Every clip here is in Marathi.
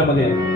या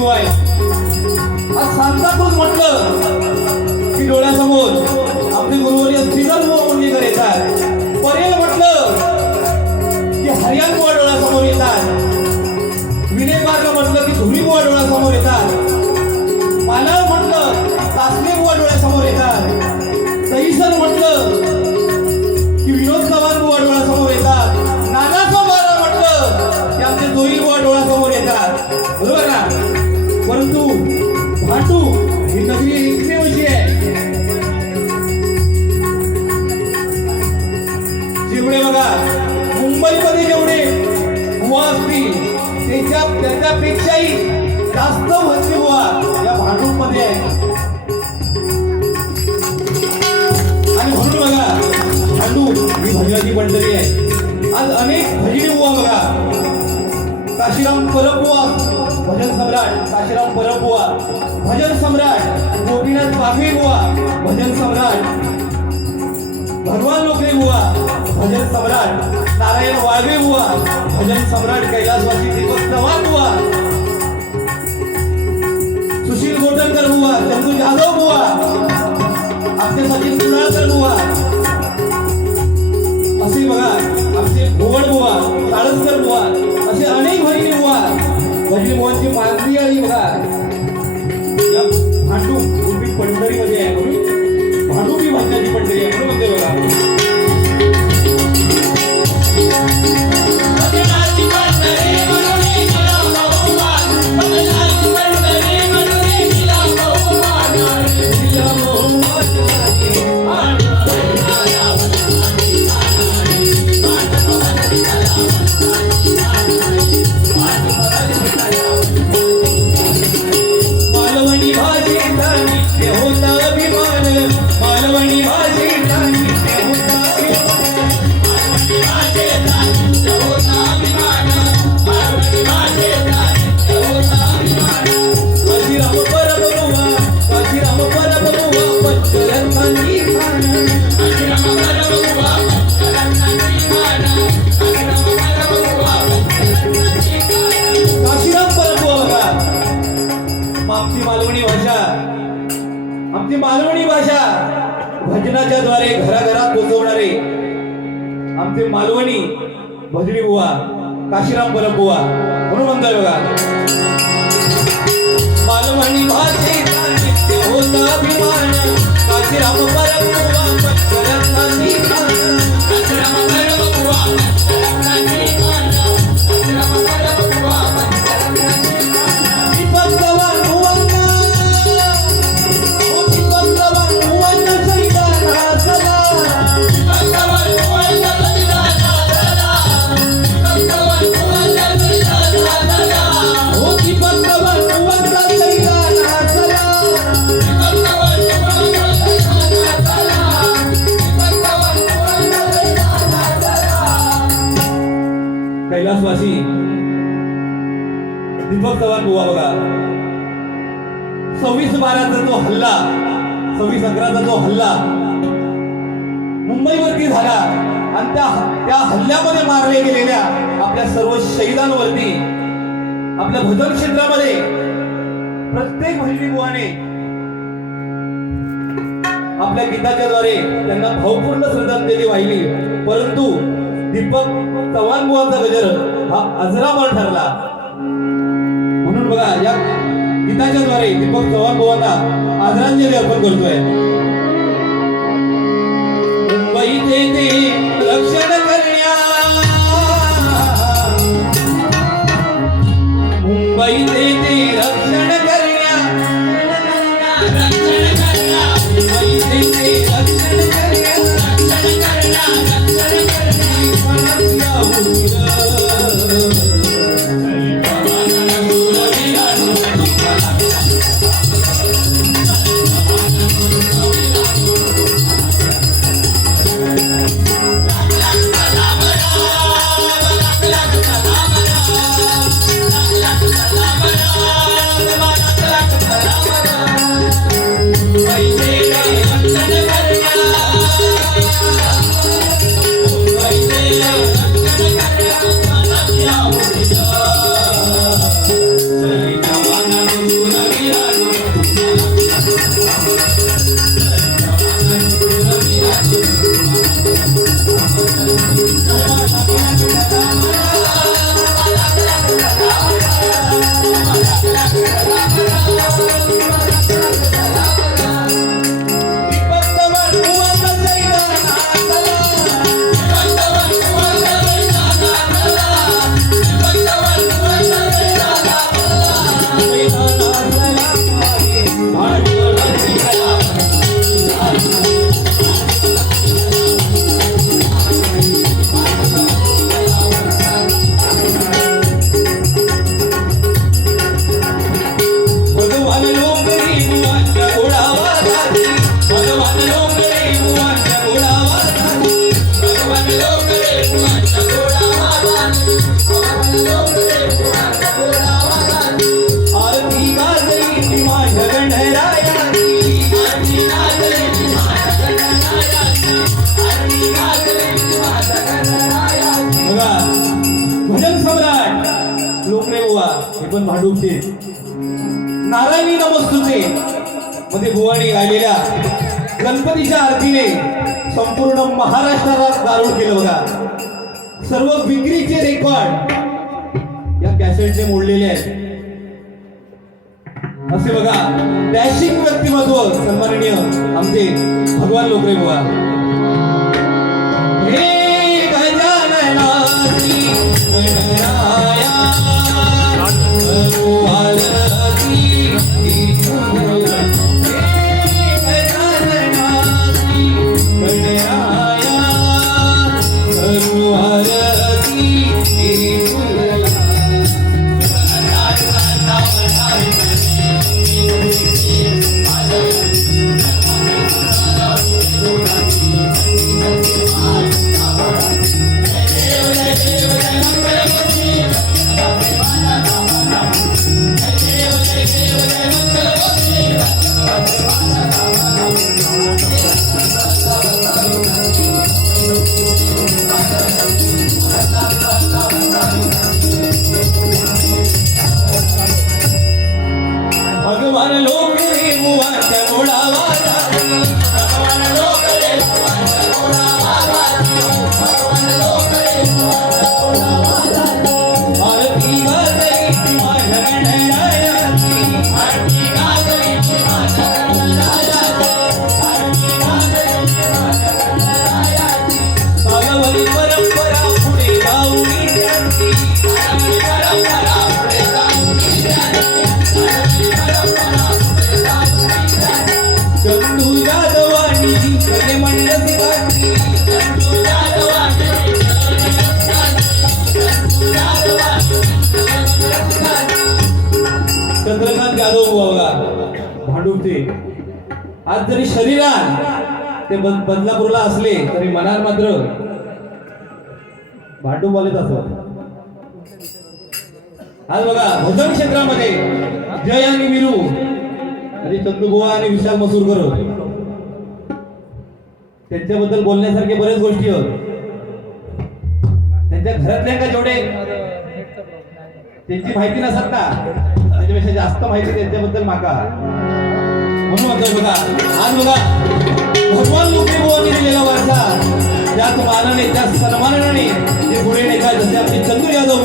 भजनी बुवा आहे. आज सांगतातच म्हटलं की डोळ्यासमोर आपले गुरुवर्य श्रीधर बुवा घर येतात. परेल म्हटलं की हरियाण बुवा डोळ्यासमोर येतात. विनय मार्ग म्हटलं की धुरी बुवा डोळ्यासमोर येतात. मालव म्हटलं तासने बुवा डोळ्यासमोर येतात. दहीसर म्हटलं की विनोद चव्हाण बुवा डोळ्यासमोर येतात. नानाचं बारा म्हटलं की आमचे जोई बुवा डोळ्यासमोर येतात. बरोबर ना? परंतु भाटू ही नगरी एकमेवची आहे. जेवढे बघा मुंबईमध्ये जेवढे बुवा असतील त्याच्या त्याच्यापेक्षाही जास्त भरती बुवा या भांडूपमध्ये आहे आणि म्हणून बघा भांडू ही भजनाची मंडळी आहे. आज अनेक भजनी बुवा बघा काशीराम परब भजन सम्राट काशीराम परब भजन सम्राट गोपीनाथ बाघे बुवा भजन सम्राट भगवान लोकरे बुवा भजन सम्राट नारायण वाळवे बुवा भजन सम्राट कैलासवासी दीपक चव्हाण बुवा. सुशील गोटणकर बुवा चंदू जाधव बुवा आपले सचिन कुणाळकर बुवा. असे बघा आमचे भोवड बुवा काळसकर बुवा असे अनेक भगिनी बुवा. भजनी मोहनची मागणी आली बघा. भांडू पूर्वी पंढरीमध्ये आहे म्हणून. भांडू ही भांड्याची पंढरी आहे म्हणून म्हणते बघा. आमची मालवणी भाषा. आमची मालवणी भाषा भजनाच्या द्वारे घराघरात पोचवणारे. आमचे मालवणी भजनी बुवा काशीराम परब बुवा म्हणून म्हणतोय बघा. मालवणी भाषेचा नित्य होता अभिमान. काशीराम परब बुवा काशीराम खान बुवा कैलासवासी दीपक चव्हाण बघा. सव्वीस बाराचा जो हल्ला सव्वीस अकराचा जो हल्ला मुंबईवरती झाला. आणि त्या त्या हल्ल्यामध्ये मारले गेलेल्या आपल्या सर्व शहीदांवरती आपल्या भजन क्षेत्रामध्ये प्रत्येक भजनी बुवाने आपल्या गीताच्या द्वारे त्यांना भावपूर्ण श्रद्धांजली वाहिली. परंतु दीपक चव्हाण बुवांचा गजर हा अजरामर ठरला. म्हणून बघा या गीताच्या द्वारे दीपक चव्हाण बुवांना आदरांजली अर्पण करतोय. मुंबई ते रक्षण पण भांडूपचे. नारायणी नमस्तुते. मध्ये बुवानी गायलेल्या गणपतीच्या आरतीने संपूर्ण महाराष्ट्राला दारुण केलं बघा. सर्व विक्रीचे रेकॉर्ड या कॅसेटचे मोडलेले आहेत. असे बघा डॅशिंग व्यक्तिमत्व सन्माननीय आमचे भगवान लोकरे बुवा हे गजाननाची गणराया लोक रे मुवाच्या मुळावाला भांडूपचे आज जरी शरीरात ते बदलापूरला असले तरी मनात मात्र भांडूपवालेच असत आज बघा भजन क्षेत्रामध्ये जय आणि विरू आणि चंदुगोवा आणि विशाल मसूरकर त्यांच्याबद्दल बोलण्यासारखे बरेच गोष्टी आहेत. त्यांच्या घरातल्या का जेवढे त्यांची माहिती नसत का त्याच्यापेक्षा जास्त माहिती त्यांच्याबद्दल माका म्हणून म्हणतोय बघा आज बघा भगवान मुक्तीभुवांनी दिलेला वारसा त्याच मानाने त्या सन्मानाने ते पुढे नेतात जसे आपले चंदू यादव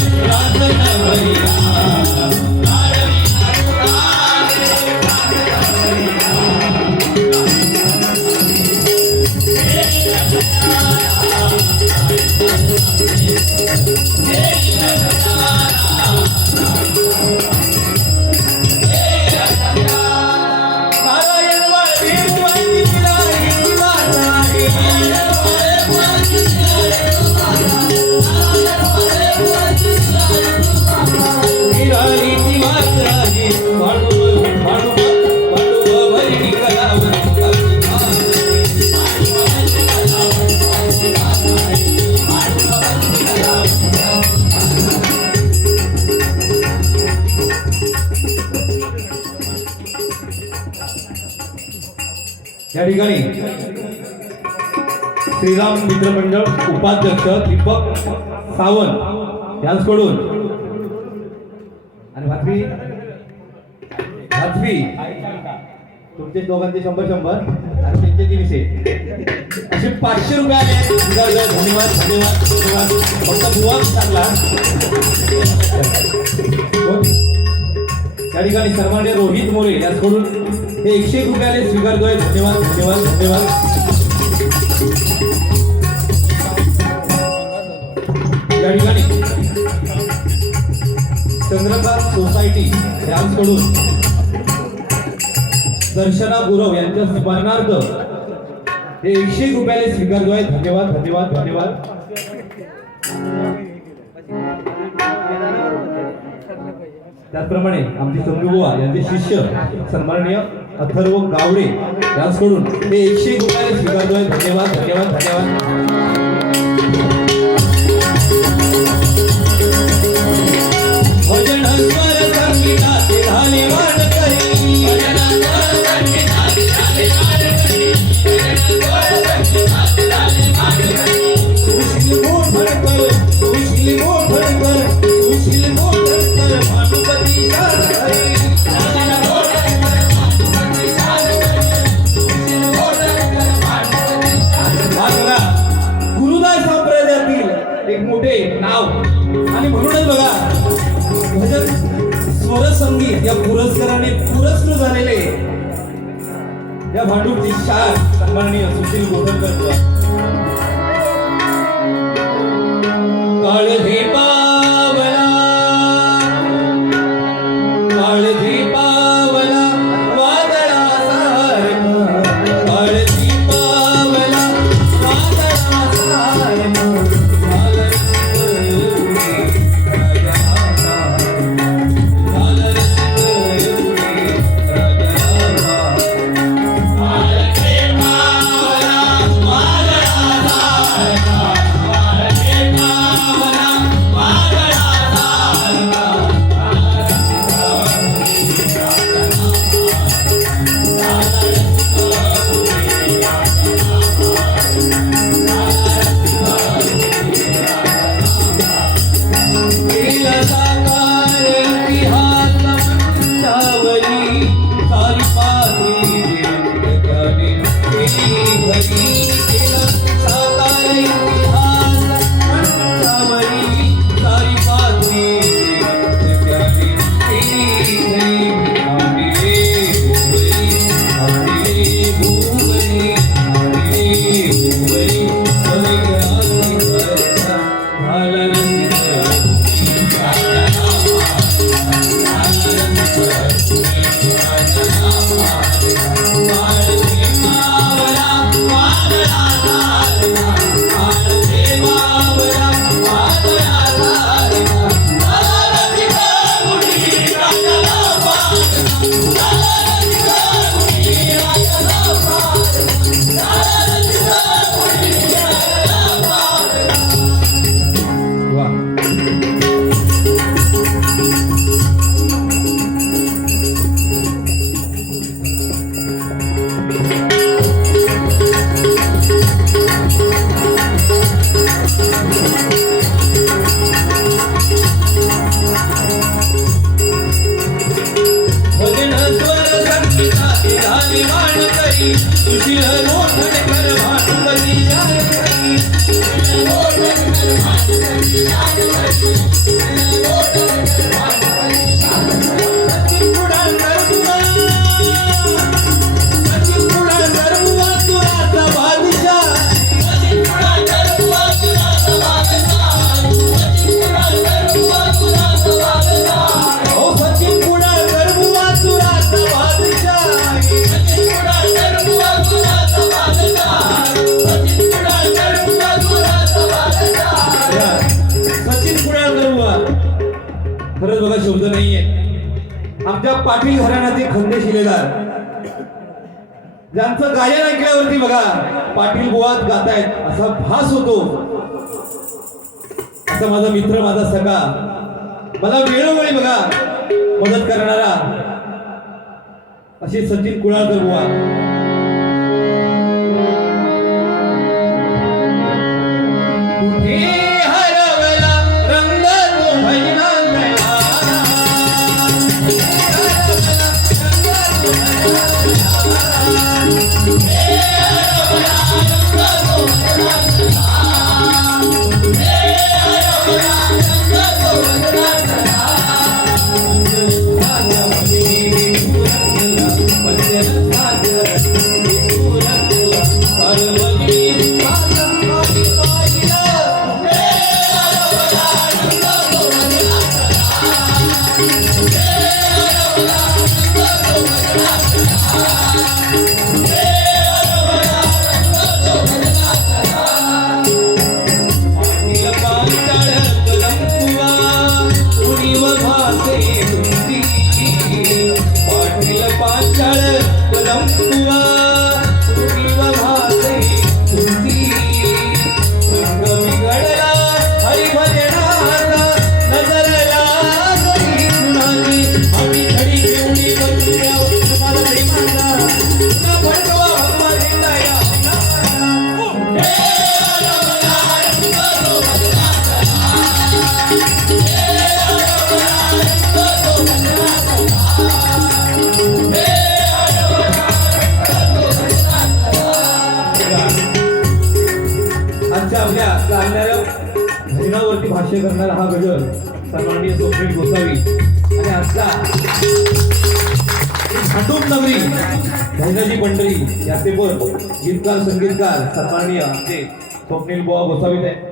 श्रीराम मित्रमंडळ उपाध्यक्ष दीपक सावंत यांचकडून. आणि भातवी? भाजवी तुमचे दोघांचे शंभर शंभर आणि त्यांचे तीनशे असे पाचशे रुपये आले. धन्यवाद धन्यवाद धन्यवाद. फक्त बुवा टाकला त्या ठिकाणी सर्वांनी रोहित मोरे यांच्याकडून हे एकशे एक रुपयाने स्वीकारतोय. धन्यवाद धन्यवाद धन्यवाद. या ठिकाणी चंद्रकांत सोसायटी यांकडून दर्शना गुरव यांच्या स्मरणार्थ हे एकशे रुपयाने रुपयाने आहे धन्यवाद धन्यवाद धन्यवाद. त्याचप्रमाणे आमचे चंदूबुवा यांचे शिष्य सन्माननीय अथर्व गावडे यांकडून हे एकशे रुपयाने रुपयाने स्वीकारतोय. धन्यवाद धन्यवाद धन्यवाद. me. निवाण करी तुझी मोठे कर भाटी शब्द नाहीये. आमच्या पाटील घराण्याचे खंदे शिलेदार. ज्यांचं गायन ऐकल्यावरती बघा पाटील बुवात गातायत असा भास होतो. असा माझा मित्र माझा सगळा मला वेळोवेळी बघा मदत करणारा. असे सचिन कुळाळकर बुवा. Yeah. भाष्य करणारा हा गजर सन्माननीय स्वप्नील गोसावी. आणि आजचा भांडूप नगरी भैनाजी पंढरी याचे पण गीतकार संगीतकार सन्माननीय आमचे स्वप्नील बुवा गोसावी साहेब.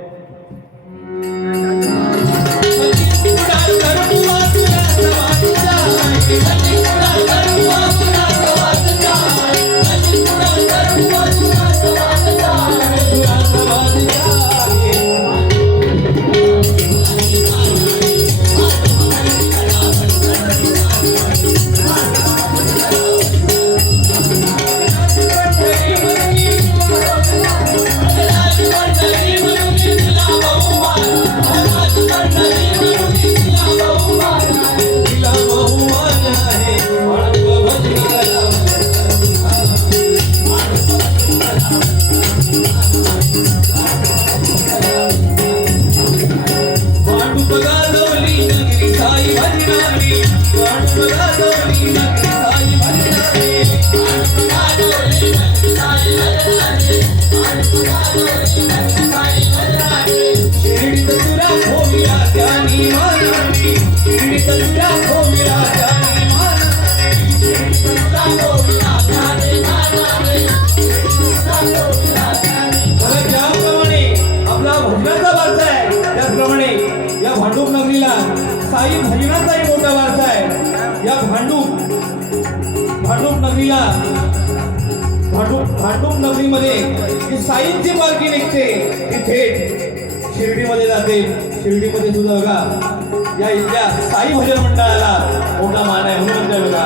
साई भजनाचाही मोठा वारसा आहे. या भांडूप भांडूप नगरीला भांडूप भांडूप नगरीमध्ये जी साईंची पालखी निघते. ती थेट शिर्डीमध्ये जाते. शिर्डीमध्ये सुद्धा बघा या इथल्या साई भजन मंडळाला मोठा मान आहे म्हणून म्हणतोय बघा.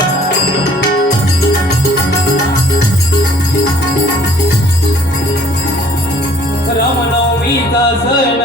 रामनवमीचा सण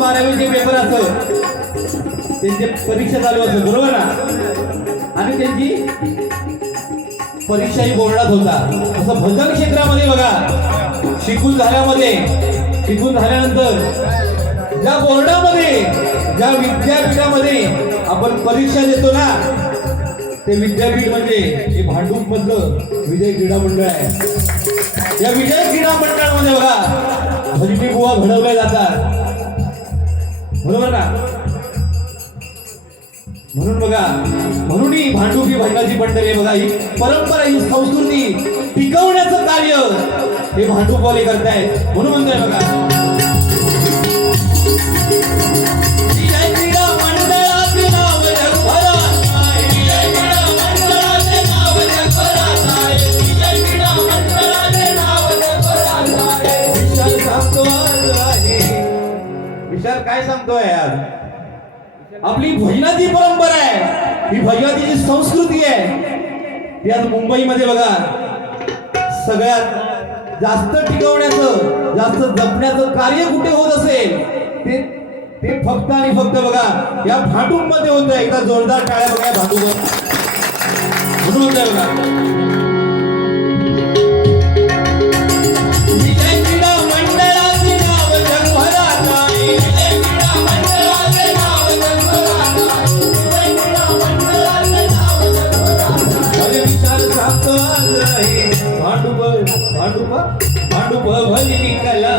बारावीचे पेपर असत त्यांची परीक्षा चालू असत बरोबर ना? आणि त्यांची परीक्षाही बोर्डात होता. असं भजन क्षेत्रामध्ये बघा शिकून झाल्यामध्ये शिकून झाल्यानंतर ज्या बोर्डामध्ये ज्या विद्यापीठामध्ये आपण परीक्षा देतो ना ते विद्यापीठ म्हणजे हे भांडूप मधलं विजय क्रीडा मंडळ आहे. या विजय क्रीडा मंडळामध्ये बघा भजनी बुवा घडवल्या जातात. बरोबर ना म्हणून बघा म्हणून ही भांडुपी भजनाची पंढरी बघा ही परंपरा ही संस्कृती टिकवण्याचं कार्य हे भांडुपवाले करतायत. म्हणून म्हणतोय बघा. आपली भजनाची परंपरा आहे. ही भजनाची जी संस्कृती आहे ती आज मुंबईमध्ये बघा. सगळ्यात जास्त टिकवण्याचं जास्त जपण्याचं कार्य कुठे होत असेल ते ते फक्त आणि फक्त बघा या भाटूंमध्ये होतं. एकदा जोरदार टाळ्या बघा भाटूंवर भांडूप म्हणून बघा. भांडूप भांडूप भजनी कला